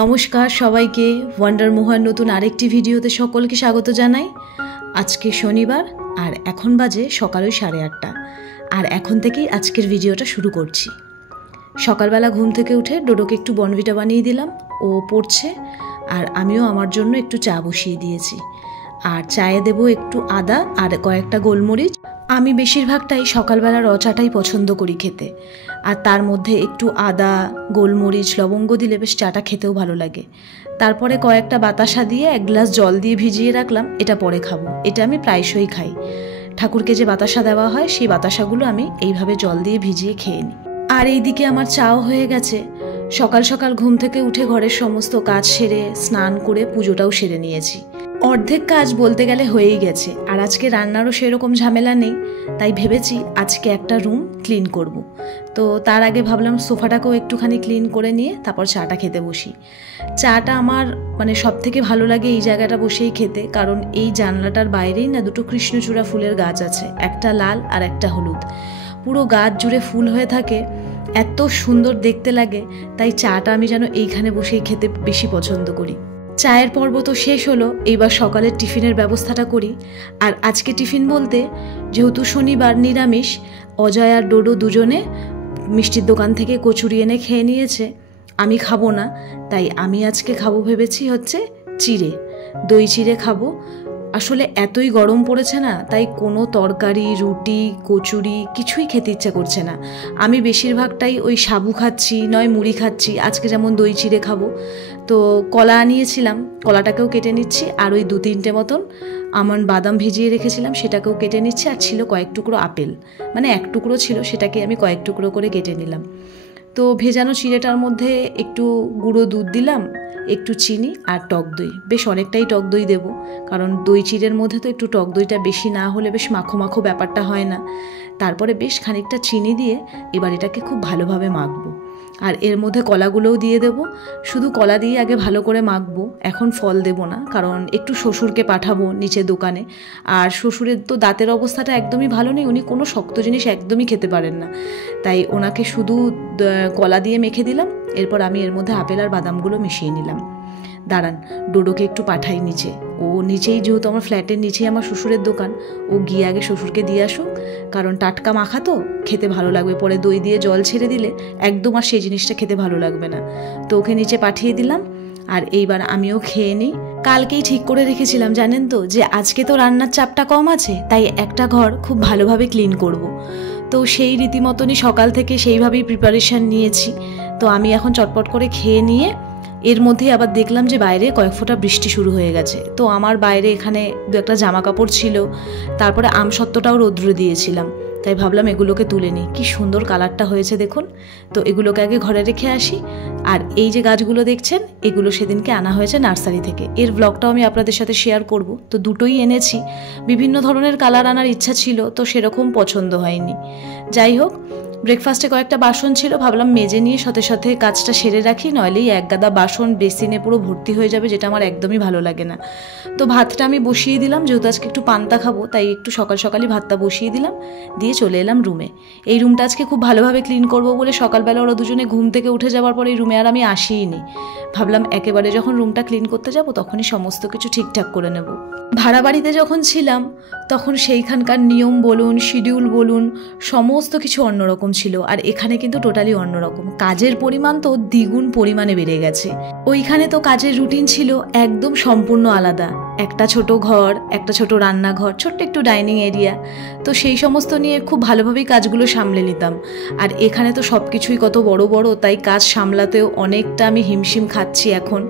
নমস্কার সবাইকে ওয়ান্ডার মোহন নতুন আরেকটি ভিডিওতে সকলকে স্বাগত জানাই। আজকে শনিবার আর এখন বাজে সকাল 8:30 আর এখন থেকেই আজকের ভিডিওটা শুরু করছি। সকালবেলা ঘুম থেকে উঠে ডোডোকে একটু বনভিটা বানিয়ে দিলাম, ও পড়ছে আর আমিও আমার জন্য একটু চা বসিয়ে দিয়েছি। আর চায়ে দেবো একটু আদা আর কয়েকটা গোলমরিচ। আমি বেশিরভাগটাই সকালবেলা র চাটাই পছন্দ করি খেতে, আর তার মধ্যে একটু আদা গোলমরিচ লবঙ্গ দিলে বেশ চাটা খেতেও ভালো লাগে। তারপরে কয়েকটা বাতাসা দিয়ে 1 গ্লাস জল দিয়ে ভিজিয়ে রাখলাম, এটা পরে খাবো। এটা আমি প্রায়শই খাই। ঠাকুরকে যে বাতাসা দেওয়া হয় সেই বাতাসাগুলো আমি এইভাবে জল দিয়ে ভিজিয়ে খেয়ে নিই। আর এইদিকে আমার চাও হয়ে গেছে। সকাল সকাল ঘুম থেকে উঠে ঘরের সমস্ত কাজ সেরে স্নান করে পুজোটাও সেরে নিয়েছি। অর্ধেক কাজ বলতে গেলে হয়েই গেছে। আর আজকে রান্নারও সেরকম ঝামেলা নেই, তাই ভেবেছি আজকে একটা রুম ক্লিন করব। তো তার আগে ভাবলাম সোফাটাকেও একটুখানি ক্লিন করে নিয়ে তারপর চাটা খেতে বসি। চাটা আমার সব থেকে ভালো লাগে এই জায়গাটা বসেই খেতে, কারণ এই জানলাটার বাইরেই না দুটো কৃষ্ণচূড়া ফুলের গাছ আছে, একটা লাল আর একটা হলুদ। পুরো গাছ জুড়ে ফুল হয়ে থাকে, এত সুন্দর দেখতে লাগে। তাই চাটা আমি যেন এইখানে বসেই খেতে বেশি পছন্দ করি। চায়ের পর্ব তো শেষ হলো, এইবার সকালের টিফিনের ব্যবস্থাটা করি। আর আজকে টিফিন বলতে, যেহেতু শনিবার নিরামিষ, অজয় আর ডোডো দুজনে মিষ্টির দোকান থেকে কচুরি এনে খেয়ে নিয়েছে। আমি খাবো না, তাই আমি আজকে খাবো ভেবেছি হচ্ছে চিড়ে, দই চিড়ে খাবো। আসলে এতই গরম পড়েছে না, তাই কোনো তরকারি রুটি কচুরি কিছুই খেতে ইচ্ছা করছে না। আমি বেশিরভাগটাই ওই সাবু খাচ্ছি, নয় মুড়ি খাচ্ছি। আজকে যেমন দই চিড়ে খাবো, তো কলা আনিয়েছিলাম, কলাটাকেও কেটে নিচ্ছি। আর ওই 2-3টে মতন আমন্ড বাদাম ভিজিয়ে রেখেছিলাম, সেটাকেও কেটে নিচ্ছি। আর ছিল কয়েক টুকরো আপেল, 1 টুকরো ছিল, সেটাকে আমি কয়েক টুকরো করে কেটে নিলাম। তো ভেজানো চিড়েটার মধ্যে একটু গুঁড়ো দুধ দিলাম, একটু চিনি আর টক দই, বেশ অনেকটাই টক দই দেবো, কারণ দই চিড়ের মধ্যে তো একটু টক দইটা বেশি না হলে বেশ মাখো মাখো ব্যাপারটা হয় না। তারপরে বেশ খানিকটা চিনি দিয়ে এবার এটাকে খুব ভালোভাবে মাখবো। আর এর মধ্যে কলাগুলোও দিয়ে দেবো। শুধু কলা দিয়ে আগে ভালো করে মাখবো, এখন ফল দেব না, কারণ একটু শ্বশুরকে পাঠাবো নিচে দোকানে। আর শ্বশুরের তো দাঁতের অবস্থাটা একদমই ভালো নেই, উনি কোনো শক্ত জিনিস একদমই খেতে পারেন না। তাই ওনাকে শুধু কলা দিয়ে মেখে দিলাম। এরপর আমি এর মধ্যে আপেল আর বাদামগুলো মিশিয়ে নিলাম। দাঁড়ান, ডোডোকে একটু পাঠাই নিচে। ও নিচেই, যেহেতু আমার ফ্ল্যাটের নিচেই আমার শ্বশুরের দোকান, ও গিয়ে আগে শ্বশুরকে দিয়ে আসুক, কারণ টাটকা মাখা তো খেতে ভালো লাগবে। পরে দই দিয়ে জল ছেড়ে দিলে একদম আর সেই জিনিসটা খেতে ভালো লাগবে না। তো ওকে নিচে পাঠিয়ে দিলাম। আর এইবার আমিও খেয়ে নিই। কালকেই ঠিক করে রেখেছিলাম জানেন তো, যে আজকে তো রান্নার চাপটা কম আছে, তাই একটা ঘর খুব ভালোভাবে ক্লিন করব। তো সেই রীতিমতনই সকাল থেকে সেইভাবেই প্রিপারেশান নিয়েছি। তো আমি এখন চটপট করে খেয়ে নিয়ে, এর মধ্যে আবার দেখলাম যে বাইরে কয়েক ফোঁটা বৃষ্টি শুরু হয়ে গেছে। তো আমার বাইরে এখানে 2-একটা জামা কাপড় ছিল, তারপরে আমসত্ত্বটাও রৌদ্রে দিয়েছিলাম, তাই ভাবলাম এগুলোকে তুলে নিই। কি সুন্দর কালারটা হয়েছে দেখুন। তো এগুলোকে আগে ঘরে রেখে আসি। আর এই যে গাছগুলো দেখছেন, এগুলো সেদিনকে আনা হয়েছে নার্সারি থেকে। এর ব্লগটাও আমি আপনাদের সাথে শেয়ার করব। তো দুটোই এনেছি। বিভিন্ন ধরনের কালার আনার ইচ্ছা ছিল, তো সেরকম পছন্দ হয়নি। যাই হোক, ব্রেকফাস্টে কয়েকটা বাসন ছিল, ভাবলাম মেজে নিয়ে সাথে সাথে কাজটা সেরে রাখি, নইলেই এক গাদা বাসন বেসিনে পুরো ভর্তি হয়ে যাবে, যেটা আমার একদমই ভালো লাগে না। তো ভাতটা আমি বসিয়ে দিলাম, যেহেতু আজকে একটু পান্তা খাবো, তাই একটু সকাল সকালই ভাতটা বসিয়ে দিলাম, দিয়ে চলে এলাম রুমে। এই রুমটা আজকে খুব ভালোভাবে ক্লিন করব বলে সকালবেলা ওরা দুজনে ঘুম থেকে উঠে যাওয়ার পরে এই রুমে আর আমি আসিনি। ভাবলাম একেবারে যখন রুমটা ক্লিন করতে যাব তখনই সমস্ত কিছু ঠিকঠাক করে নেব। ভাড়া বাড়িতে যখন ছিলাম তখন সেইখানকার নিয়ম বলুন, শিডিউল বলুন, সমস্ত কিছু অন্যরকম ছিল। আর এখানে কিন্তু টোটালি অন্যরকম। কাজের পরিমাণ তো দ্বিগুণ পরিমাণে বেড়ে গেছে। ওইখানে তো কাজের রুটিন ছিল একদম সম্পূর্ণ আলাদা। একটা ছোট ঘর, একটা ছোট রান্নাঘর, ছোট্ট একটু ডাইনিং এরিয়া, তো সেই সমস্ত নিয়ে খুব ভালোভাবেই কাজগুলো সামলে নিতাম। আর এখানে তো সব কিছুই কত বড় বড়, তাই কাজ সামলাতেও অনেকটা আমি হিমশিম খাচ্ছি এখন।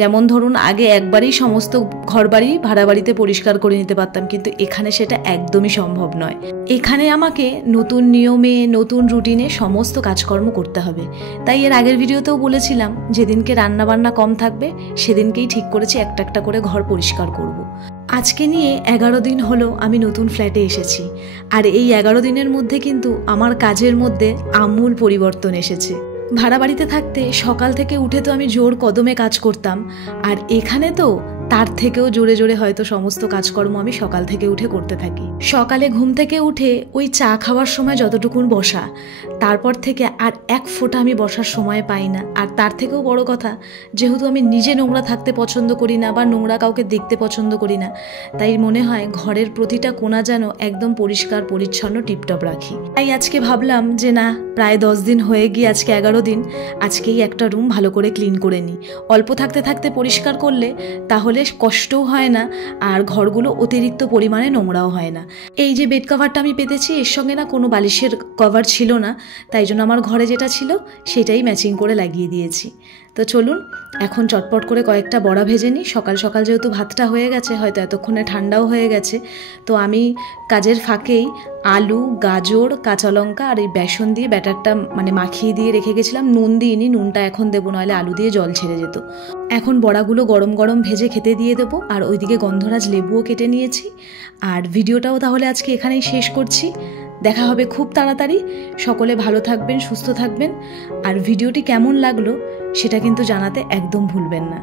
যেমন ধরুন, আগে একবারেই সমস্ত ঘরবাড়ি ভাড়া বাড়িতে পরিষ্কার করে নিতে পারতাম, কিন্তু এখানে সেটা একদমই সম্ভব নয়। এখানে আমাকে নতুন নিয়মে নতুন রুটিনে সমস্ত কাজকর্ম করতে হবে। তাই এর আগের ভিডিওতেও বলেছিলাম, যেদিনকে রান্নাবান্না কম থাকবে সেদিনকেই ঠিক করেছি একটা একটা করে ঘর পরিষ্কার করব। আজকে নিয়ে 11 দিন হলো আমি নতুন ফ্ল্যাটে এসেছি। আর এই 11 দিনের মধ্যে কিন্তু আমার কাজের মধ্যে আমূল পরিবর্তন এসেছে। ভাড়া বাড়িতে থাকতে সকাল থেকে উঠে তো আমি জোর কদমে কাজ করতাম, আর এখানে তো তার থেকেও জোরে জোরে হয়তো সমস্ত কাজকর্ম আমি সকাল থেকে উঠে করতে থাকি। সকালে ঘুম থেকে উঠে ওই চা খাওয়ার সময় যতটুকুন বসা, তারপর থেকে আর এক ফোঁটা আমি বসার সময় পাই না। আর তার থেকেও বড় কথা, যেহেতু আমি নিজে নোংরা থাকতে পছন্দ করি না বা নোংরা কাউকে দেখতে পছন্দ করি না, তাই মনে হয় ঘরের প্রতিটা কোণা যেন একদম পরিষ্কার পরিচ্ছন্ন টিপটপ রাখি। তাই আজকে ভাবলাম যে না, প্রায় 10 দিন হয়ে গিয়ে আজকে 11 দিন, আজকেই একটা রুম ভালো করে ক্লিন করে নিই। অল্প থাকতে থাকতে পরিষ্কার করলে তাহলে কষ্টও হয় না আর ঘরগুলো অতিরিক্ত পরিমাণে নোংরাও হয় না। এই যে বেড কভারটা আমি পেতেছি, এর সঙ্গে না কোনো বালিশের কভার ছিল না, তাই জন্য আমার ঘরে যেটা ছিল সেটাই ম্যাচিং করে লাগিয়ে দিয়েছি। তো চলুন এখন চটপট করে কয়েকটা বড়া ভেজে নিই। সকাল সকাল যেহেতু ভাতটা হয়ে গেছে, হয়তো এতক্ষণে ঠান্ডাও হয়ে গেছে, তো আমি কাজের ফাঁকেই আলু, গাজর, কাঁচা লঙ্কা আর এই বেসন দিয়ে ব্যাটারটা মাখিয়ে দিয়ে রেখে গেছিলাম। নুন দিইনি, নুনটা এখন দেবো, নাহলে আলু দিয়ে জল ছেড়ে যেত। এখন বড়াগুলো গরম গরম ভেজে খেতে দিয়ে দেবো। আর ওইদিকে গন্ধরাজ লেবুও কেটে নিয়েছি। আর ভিডিওটাও তাহলে আজকে এখানেই শেষ করছি। দেখা হবে খুব তাড়াতাড়ি। সকলে ভালো থাকবেন, সুস্থ থাকবেন। আর ভিডিওটি কেমন লাগলো সেটা কিন্তু জানাতে একদম ভুলবেন না।